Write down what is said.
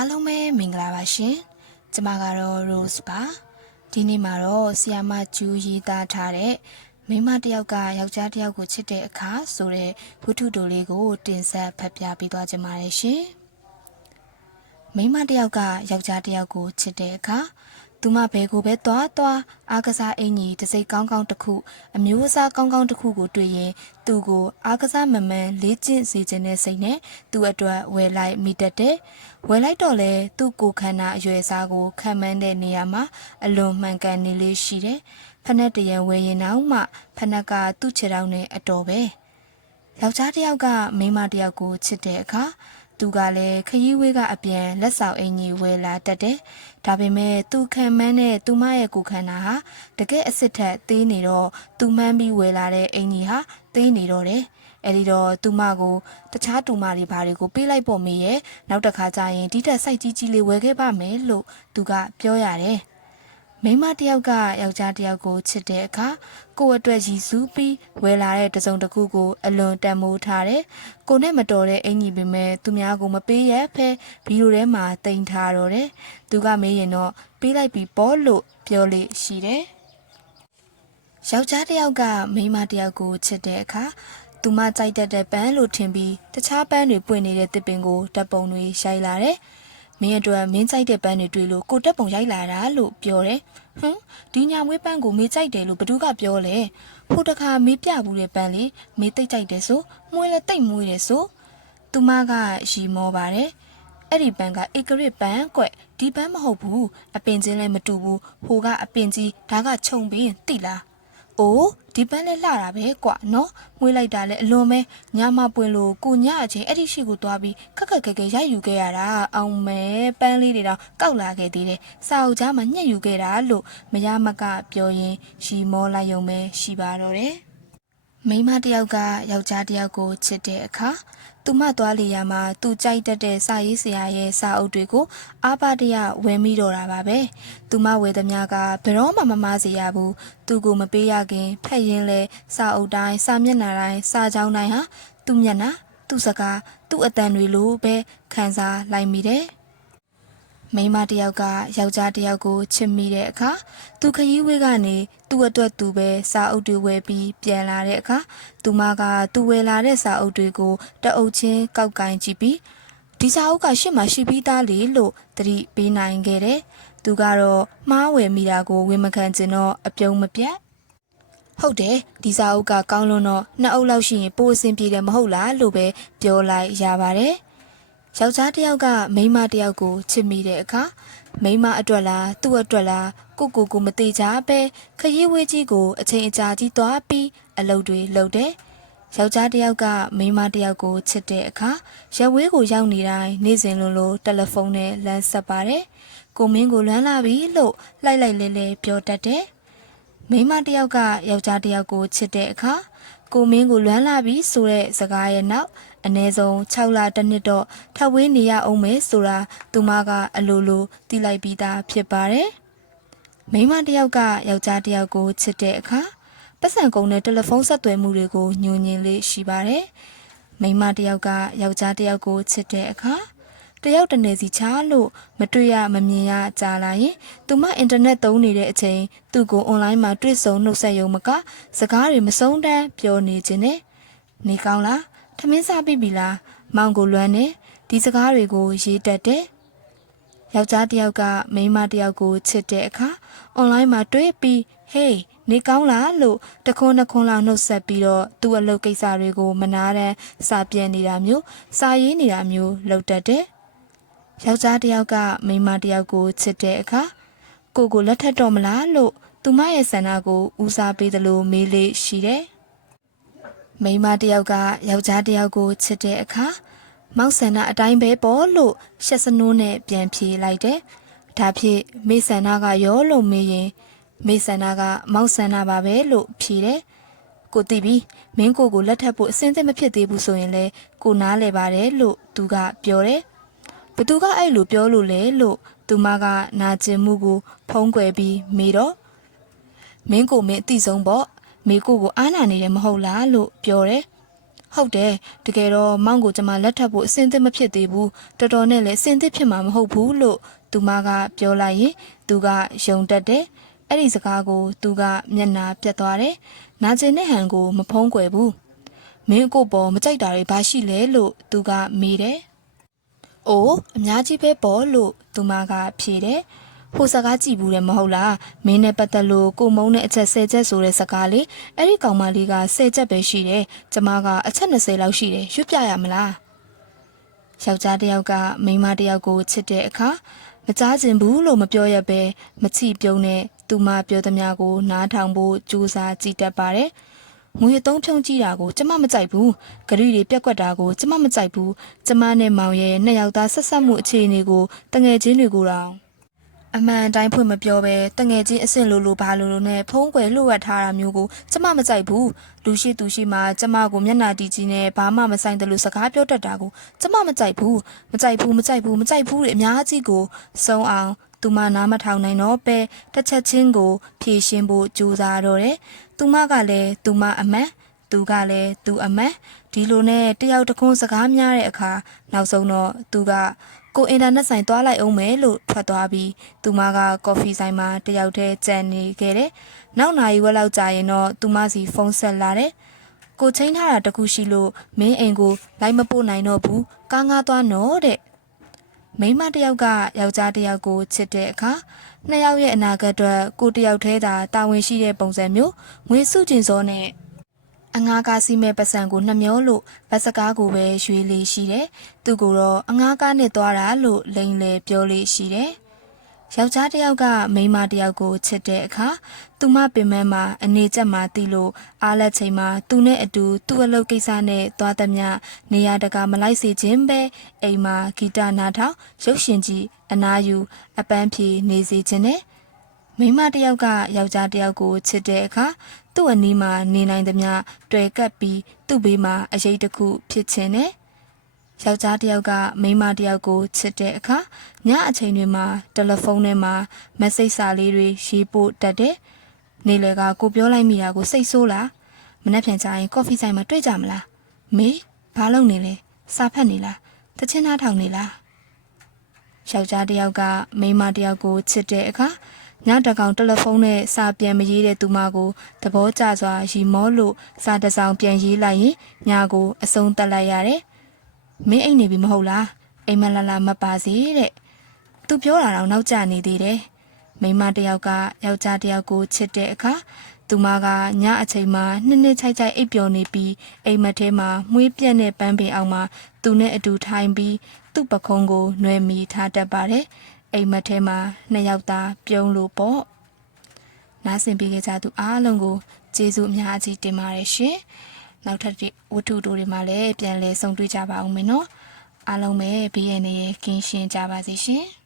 အားလုံးပဲမင်္ဂလာပါရှင်ကျမကတော့ Rose ပါဒီနေ့မှာတော့ဆီယာမကျူးရေးသားထားတဲ့မိန်းမတစ်ယောက်ကယောက်ျားတစ်ယောက်ကိုချစ်တဲ့အခါဆိုတဲ့ဝတ္ထုတိုလေးကို တင်ဆက်ဖတ်ပြပေးသွားကြပါရရှင်မိန်းမတစ်ယောက်ကယောက်ျားတစ်ယောက်ကိုချစ်တဲ့အခါ သူမဘဲကိုပဲသွားသွားအားကစားအင်ကြီးတစ်စိတ်ကောင်းကောင်းတစ်ခုအမျိုးအစားကောင်းကောင်းတစ်ခုကိုတွေ့ရင်သူ့ကိုအားကစားမမှန်လေးကျင့်စေခြင်းနဲ့စိတ်နဲ့သူ့အတွက်ဝယ်လိုက်မိတတ်တယ်ဝယ်လိုက်တော့လေသူ့ကိုယ်ခန္ဓာအရွယ်အစားကိုခံမှန်းတဲ့နေရာမှာအလွန်မှန်ကန်နေလေးရှိတယ်ဖက်နဲ့တရံဝယ်ရင်တော့မှဖက်နက်ကသူ့ခြေထောက်နဲ့အတော်ပဲယောက်ျားတစ်ယောက်ကမိန်းမတစ်ယောက်ကိုချစ်တဲ့အခါ သူကလည်းခရီးဝေးကအပြန်လက်ဆောင်အင်ကြီးဝယ်လာတတ်တယ်။ဒါပေမဲ့သူခံမှန်းတဲ့သူမရဲ့ကိုယ်ခန္ဓာဟာတကယ်အစ်စ်ထက်သေးနေတော့သူမှန်းပြီးဝယ်လာတဲ့အင်ကြီးဟာသေးနေတော့တယ်။အဲဒီတော့သူမကိုတခြားတူမတွေဘာတွေကိုပေးလိုက်ပေါ့မေးရဲ့နောက်တစ်ခါကျရင်ဒီတက်စိုက်ကြီးကြီးလေးဝယ်ခဲ့ပါမယ်လို့သူကပြောရတယ်။ မိန်းမတစ်ယောက်ကယောက်ျားတစ်ယောက်ကိုချစ်တဲ့အခါကိုယ့်အတွက်ရည်စူးပြီးဝယ်လာတဲ့တစုံတစ်ခုကိုအလွန်တန်မိုးထားတယ်။ကိုနဲ့မတော်တဲ့အင်ကြီးပင်မဲ့သူများကိုမပေးရဖဲဗီဒီယိုထဲမှာတင်ထားတော့တယ်။သူကမေးရင်တော့ပေးလိုက်ပြီးပေါ့လို့ပြောလို့ရှိတယ်။ယောက်ျားတစ်ယောက်ကမိန်းမတစ်ယောက်ကိုချစ်တဲ့အခါသူမကြိုက်တတ်တဲ့ပန်းလို့ထင်ပြီးတခြားပန်းတွေပွင့်နေတဲ့တစ်ပင်ကိုတပ်ပုံတွေရိုက်လာတယ်။ မင်းအတွက်မင်းကြိုက်တဲ့ပန်းတွေတွေ့လို့ကိုတက်ပုံရိုက်လာတာလို့ပြောတယ်။ဟမ်ဒီညာမွေးပန်းကိုမေးကြိုက်တယ်လို့ဘသူကပြောလဲ။ဖိုတခါမေးပြဘူးတဲ့ပန်းလေမေးတိတ်ကြိုက်တယ်ဆိုမွေးလဲတိတ်မွေးတယ်ဆိုသူမကရီမောပါတယ်။အဲ့ဒီပန်းကဧကရစ်ပန်းကွဒီပန်းမဟုတ်ဘူးအပင်ချင်းလည်းမတူဘူးဟိုကအပင်ကြီးဒါကခြုံပြီးရင်တိလား။ အိုးဒီပန်းလေးလှတာပဲကွာနော်။မွေးလိုက်တာလည်းအလွန်ပဲညမပွင့်လို့ကိုညအချင်းအဲ့ဒီရှိကိုသွားပြီးခက်ခက်ခဲခဲရိုက်ယူခဲ့ရတာအောင်မဲပန်းလေးတွေတော့ကောက်လာခဲ့သေးတယ်။စာအုပ်ကြားမှာညှက်ယူခဲ့တာလို့မရမကပြောရင်ရှီမောလိုက်ရုံပဲရှိပါတော့တယ်။ မိန်းမတစ်ယောက်ကယောက်ျားတစ်ယောက်ကိုချစ်တဲ့အခါသူမသွားလေရမှာသူကြိုက်တတ်တဲ့စာရေးဆရာရဲ့စာအုပ်တွေကိုအာပါတရဝယ်မိတော့တာပါပဲသူမဝယ်သမျှကဘယ်တော့မှမမစေရဘူးသူကိုမပေးရခင်ဖက်ရင်လဲစာအုပ်တိုင်းစာမျက်နှာတိုင်းစာကြောင်းတိုင်းဟာသူ့မျက်နှာသူ့စကားသူ့အတန်တွေလိုပဲခံစားလိုက်မိတယ် မိန်းမတစ်ယောက်ကယောက်ျားတစ်ယောက်ကိုချစ်မိတဲ့အခါသူခရီးဝေးကနေသူ့အတွက်သူပဲစာအုပ်တွေဝယ်ပြီးပြန်လာတဲ့အခါသူမကသူဝယ်လာတဲ့စာအုပ်တွေကိုတအုပ်ချင်းကောက်ကင်ကြည့်ပြီးဒီစာအုပ်ကရှစ်မှာရှိပြီးသားလေလို့သတိပေးနိုင်ခဲ့တယ်။သူကတော့မှားဝယ်မိတာကိုဝေမခံချင်တော့အပြုံးမပြတ်ဟုတ်တယ်ဒီစာအုပ်ကကောင်းလွန်းတော့နှစ်အုပ်လောက်ရှိရင်ပိုအဆင်ပြေတယ်မဟုတ်လားလို့ပဲပြောလိုက်ရပါတယ်။ ယောက်ျားတစ်ယောက်ကမိန်းမတစ်ယောက်ကိုချစ်မိတဲ့အခါမိန်းမအတွက်လားသူ့အတွက်လားကိုကိုကိုမသေးကြပဲခရီးဝေးကြီးကိုအချိန်အကြာကြီးသွားပြီးအလုပ်တွေလုပ်တယ်။ယောက်ျားတစ်ယောက်ကမိန်းမတစ်ယောက်ကိုချစ်တဲ့အခါရက်ဝေးကိုရောက်နေတိုင်းနေ့စဉ်လိုလိုတယ်လီဖုန်းနဲ့လမ်းဆက်ပါတယ်။ကိုမင်းကိုလွမ်းလာပြီလို့လိုက်လိုက်လဲလဲပြောတတ်တယ်။ မိန်းမတစ်ယောက်ကယောက်ျားတစ်ယောက်ကိုချစ်တဲ့အခါကိုမင်းကိုလွမ်းလာပြီဆိုတဲ့စကားရဲ့နောက်အ ਨੇ ဆုံး6လတစ်နှစ်တော့ထပ်ဝေးနေရအောင်မယ်ဆိုတာသူမကအလိုလိုသိလိုက်ပြီးသားဖြစ်ပါတယ်။မိန်းမတစ်ယောက်ကယောက်ျားတစ်ယောက်ကိုချစ်တဲ့အခါပတ်စံကုန်တဲ့တယ်လီဖုန်းဆက်သွယ်မှုတွေကိုညှို့ညင်လေးရှိပါတယ်။မိန်းမတစ်ယောက်ကယောက်ျားတစ်ယောက်ကိုချစ်တဲ့အခါ တယောက်တစ်နေစီချလို့မတွေ့ရမမြင်ရကြာလာရင်သူမအင်တာနက်သုံးနေတဲ့အချိန်သူ့ကိုအွန်လိုင်းမှာတွေ့ဆုံနှုတ်ဆက်ရုံမကစကားတွေမဆုံးတမ်းပြောနေခြင်းနဲ့နေကောင်းလားထမင်းစားပြီပြီလားမောင်ကိုလွမ်းနေဒီစကားတွေကိုရေးတတ်တယ်ယောက်ျားတစ်ယောက်ကမိန်းမတစ်ယောက်ကိုချစ်တဲ့အခါအွန်လိုင်းမှာတွေ့ပြီးဟေးနေကောင်းလားလို့တခွန်းနှစ်ခွန်းလောက်နှုတ်ဆက်ပြီးတော့သူ့အလုပ်ကိစ္စတွေကိုမနာတမ်းစာပြန်နေတာမျိုးစာရေးနေတာမျိုးလုပ်တတ်တယ် ယောက်ျားတစ်ယောက်ကမိန်းမတစ်ယောက်ကိုချစ်တဲ့အခါကိုကိုလက်ထပ်တော့မလားလို့သူမရဲ့ဆန္ဒကိုဦးစားပေးသလိုမေးလေးရှိတယ်မိန်းမတစ်ယောက်ကယောက်ျားတစ်ယောက်ကိုချစ်တဲ့အခါမောက်ဆန္ဒအတိုင်းပဲပေါ့လို့ရှက်စနိုးနဲ့ပြန်ဖြေလိုက်တယ်ဒါဖြစ်မေဆန္ဒကရောလို့မေးရင်မေဆန္ဒကမောက်ဆန္ဒပါပဲလို့ဖြေတယ်ကိုသိပြီမင်းကိုကိုလက်ထပ်ဖို့အစင်းသက်မဖြစ်သေးဘူးဆိုရင်လေကိုနားလဲပါတယ်လို့သူကပြောတယ် ဘသူကအဲ့လိုပြောလို့လဲလို့သူမကနာကျင်မှုကိုဖုံးကွယ်ပြီးမေးတော့မင်းကိုမင်းအတိဆုံးပေါ့မေကိုကိုအားနာနေတယ်မဟုတ်လားလို့ပြောတယ်ဟုတ်တယ်တကယ်တော့မောင်ကိုကျမလက်ထပ်ဖို့အစင်သစ်မဖြစ်သေးဘူးတော်တော်နဲ့လည်းအစင်သစ်ဖြစ်မှာမဟုတ်ဘူးလို့သူမကပြောလိုက်ရင်သူကယုံတက်တယ်အဲ့ဒီစကားကိုသူကမျက်နှာပြတ်သွားတယ်နာကျင်တဲ့ဟန်ကိုမဖုံးကွယ်ဘူးမင်းအကိုပေါ်မကြိုက်တာတွေဘာရှိလဲလို့သူကမေးတယ်။ အိုးအများကြီးပဲပေါ့ လို့သူမကဖြေတယ်။ဟိုစကားကြည့်ဘူးတယ်မဟုတ်လား။မင်းနဲ့ပတ်သက်လို့ကိုမုံနဲ့အချက်10ချက်ဆိုတဲ့စကားလေးအဲ့ဒီကောင်မလေးက10ချက်ပဲရှိတယ်။ကျမကအချက်20လောက်ရှိတယ်။ရွတ်ပြရမလား။ယောက်ျားတစ်ယောက်ကမိန်းမတစ်ယောက်ကိုချစ်တဲ့အခါမကြားကျင်ဘူးလို့မပြောရပဲမချိပြုံးနဲ့သူမပြောသမျှကိုနားထောင်ဖို့ကြိုးစားကြည့်တတ်ပါတယ်။ ငွေအသုံးဖြုံးကြည့်တာကိုကျမမကြိုက်ဘူး။ဂရီတွေပြက်ကွက်တာကိုကျမမကြိုက်ဘူး။ကျမနဲ့မောင်ရဲ့နှစ်ယောက်သားဆက်ဆက်မှုအခြေအနေကိုတငယ်ချင်းတွေကိုတောင်အမှန်တိုင်းဖွင့်မပြောဘဲတငယ်ချင်းအဆင့်လိုလိုဘာလိုလိုနဲ့ဖုံးကွယ်လှုပ်ဝက်ထားတာမျိုးကိုကျမမကြိုက်ဘူး။လူရှိသူရှိမှကျမကိုမျက်နာတီးကြီးနဲ့ဘာမှမဆိုင်တယ်လို့စကားပြောတတ်တာကိုကျမမကြိုက်ဘူး။မကြိုက်ဘူးမကြိုက်ဘူးမကြိုက်ဘူးတဲ့အများကြီးကိုစုံအောင် သူမနားမထောင်နိုင်တော့ပဲတစ်ချက်ချင်းကို ဖြေရှင်းဖို့ကြိုးစားတော့တယ်။သူမကလည်းသူမအမှန်သူကလည်းသူအမတ်ဒီလိုနဲ့တယောက်တစ်ခွန်းစကားများတဲ့အခါနောက်ဆုံးတော့သူကကိုအင်တာနက်ဆိုင်သွားလိုက်အောင်မယ်လို့ထွက်သွားပြီးသူမကကော်ဖီဆိုင်မှာတယောက်တည်းကြံနေခဲ့တယ်။နောက်နာရီဝက်လောက်ကြာရင်တော့သူမစီဖုန်းဆက်လာတယ်။ကိုချင်းထားတာတခုရှိလို့မင်းအိမ်ကိုလိုက်မပို့နိုင်တော့ဘူးကားငါသွားနော်တဲ့။ မိန်းမတစ်ယောက်ကယောက်ျားတစ်ယောက်ကိုချစ်တဲ့အခါနှစ်ယောက်ရဲ့အနာဂတ်အတွက်ကိုတစ်ယောက်တည်းသာတာဝန်ရှိတဲ့ပုံစံမျိုးငွေစုကျင်စောနဲ့အငားကားစီးမဲ့ပတ်စံကိုနှမျောလို့ဗတ်စကားကိုပဲရွေလေးရှိတယ်။သူကတော့အငားကားနဲ့သွားတာလို့လိန်လေပြောလေးရှိတယ်။ ယောက်ျားတစ်ယောက်ကမိန်းမတစ်ယောက်ကိုချစ်တဲ့အခါသူမပင်မမှာအနေချက်မှတီးလို့အားလက်ချိန်မှာသူနဲ့အတူသူ့အလုပ်ကိစ္စနဲ့သွားသမျှနေရာတကာမလိုက်စေခြင်းပဲအိမ်မှာဂီတနာထောင်ရုပ်ရှင်ကြီးအနာယူ အပန်းဖြေနေစေခြင်းနဲ့မိန်းမတစ်ယောက်ကယောက်ျားတစ်ယောက်ကိုချစ်တဲ့အခါသူ့အနီးမှာနေနိုင်သမျှတွေ့ကပ်ပြီးသူ့ဘေးမှာအရေးတစ်ခုဖြစ်ခြင်းနဲ့ ယောက်ျားတစ်ယောက်ကမိန်းမတစ်ယောက်ကိုချစ်တဲ့အခါညအချိန်တွေမှာတယ်လီဖုန်းထဲမှာမက်ဆေ့စာလေးတွေရေးပို့တတ်တယ်။နေလေကကိုပြောလိုက်မိတာကိုစိတ်ဆိုးလား။မနေ့ပြန်ကြရင်ကော်ဖီဆိုင်မှာတွေ့ကြမလား။မေးဘာလုပ်နေလဲ။စာဖတ်နေလား။တချင်းသားထောင်နေလား။ယောက်ျားတစ်ယောက်ကမိန်းမတစ်ယောက်ကိုချစ်တဲ့အခါညတကောင်တယ်လီဖုန်းနဲ့စာပြန်မရေးတဲ့သူမကိုသဘောကျစွာရီမောလို့စာတစ်စောင်ပြန်ရေးလိုက်ရင်ညကိုအဆုံးတက်လိုက်ရတယ်။ မင်းအိမ်နေပြီမဟုတ်လား။အိမ်မလာလာမပါစေတဲ့။ तू ပြောတာတော့နောက်ကျနေသေးတယ်။မိန်းမတစ်ယောက်ကယောက်ျားတစ်ယောက်ကိုချစ်တဲ့အခါသူမကညအချိန်မှာနှစ်နှစ်ချိုက်ချိုက်အိပ်ပျော်နေပြီးအိမ်မက်ထဲမှာမွေးပြက်တဲ့ပန်းပင်အောင်မှာသူနဲ့အတူထိုင်ပြီးသူ့ပခုံးကိုနှွယ်မီထားတတ်ပါတယ်။အိမ်မက်ထဲမှာနှစ်ယောက်သားပြုံးလို့ပေါ့။နားဆင်ပေးကြကြသူအားလုံးကိုကျေးဇူးအများကြီးတင်ပါတယ်ရှင်။ နောက်ထပ်ဒီဝတ္ထုတို့တွေမှာလည်းပြန်လည်ဆုံတွေ့ကြပါအောင်မယ်နော်။အားလုံးပဲဘေးရန်တွေကင်းရှင်းကြပါစေရှင်။